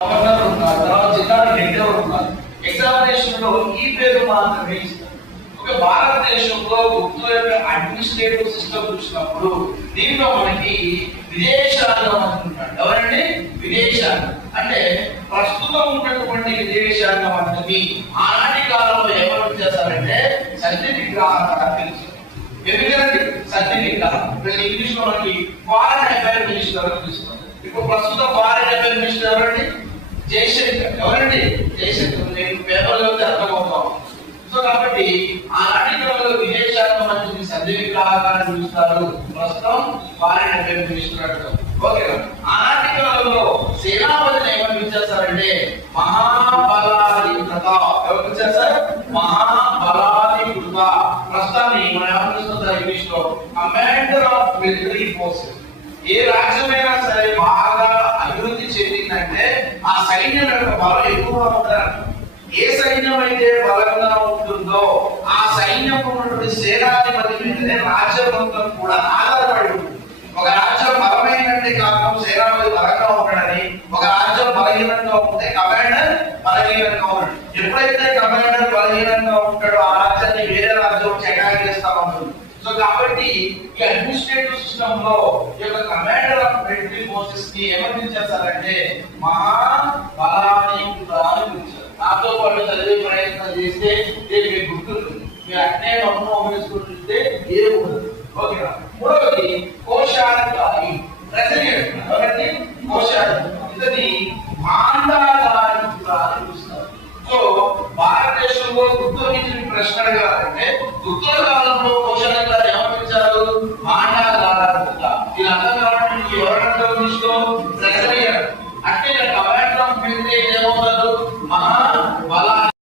Governor ఉన్నారు, తర్వాత జిల్లా హెడ్ ఉన్నారు. ఎగ్జామినేషన్ లో ఈ పేరు మాత్రమే ఇస్తారు. ఒక భారతదేశంలో గుర్తు యొక్క అడ్మినిస్ట్రేటివ్ సిస్టమ్ చూసినప్పుడు దీంట్లో మనకి విదేశాంగ మంత్రి ఉంటాడు. ఎవరండి? విదేశాంగ అంటే ప్రస్తుతం ఉన్నటువంటి విదేశాంగ మంత్రిని ఆనాటి కాలంలో ఎవరు చేస్తారంటే సర్టిఫికెట్ తెలుసు. ఎందుకంటే సర్టిఫికెట్ ఇంగ్లీష్ లో మనకి ఫారెన్ అఫైర్ మినిస్టర్ అని పిలుస్తారు. ఇప్పుడు ప్రస్తుతం ఫారెన్ అఫైర్ మినిస్టర్ ఎవరండి? జయశంకర్. ఎవరండి? జయశంకర్. నేను పేపర్లో అర్థమవుతాం. సో కాబట్టి ఆనాటి కాలంలో విదేశాంగ మంత్రిని సర్టిఫికెట్ పిలుస్తారు. ప్రస్తుతం ఫారెన్ అఫైర్ మినిస్టర్ అంటారు. ఓకేనా? ఆనాటి కాలంలో సేనాపతిని ఏమని పిలిచేస్తారంటే మహాబలాధికృత. ఎవరు పిలిచేస్తారు? మహాబలాధికృత. ప్రస్తుతాన్ని మనం ఏమని పిలుస్తాం ఇంగ్లీష్ లో? Commander of military forces. ఏ రాజ్యమైనా సరే బాగా అభివృద్ధి చెందిందంటే ఆ సైన్యం యొక్క బలం ఎక్కువగా ఉంటారు. ఏ సైన్యం అయితే బలంగా ఉంటుందో ఆ సైన్యం ఉన్నటువంటి సేనాధిపతి మీదనే రాజ్యం మొత్తం కూడా ఆధారపడి ఉంటుంది. ఒక రాజ్యం బలమైనట్టే కారణం సేనాపతి బలంగా ఉంటాడని, ఒక రాజ్యం బలహీనంగా ఉంటే కమాండర్ బలహీనంగా ఉంటాడు. ఎప్పుడైతే కమాండర్ బలహీనంగా ఉంటాడో ఆ రాజ్యాన్ని వేరే రాజ్యం చెకాయి చేస్తా ఉంటుంది. సో కాబట్టి ఈ అడ్మినిస్ట్రేటివ్ సిస్టమ్ లో ఈ యొక్క కమాండర్ ఆఫ్ మిలిటరీ ఫోర్సెస్ ని ఎవరు చేస్తారంటే మహాబలాధికృత అని పిలిచారు. నాతో పాటు చదివే ప్రయత్నం చేస్తే మీకు గుర్తుంది. మీరు అట్నే మమ్మల్ని వేసుకుంటుంటే ఏ ఉండదు. ఓకేనా? మూడవది కోశాధికారి, ప్రెసిడెంట్. ఎవరండి? కోశాధికారి. ఇతని మాండాగాధికారి అని పిలుస్తారు. సో భారతదేశంలో గుర్తించిన ప్రశ్న అడగాలంటే గుర్తుల కాలంలో కోశాధికారి ఎవరు పిలిచారు? మాండాగాధికారి. ఇది అర్థం కావడానికి ఎవరంటే ప్రెసిడెంట్ అంటే కమాండర్ ఆఫ్ మిలిటరీ ఏమవుతుంది?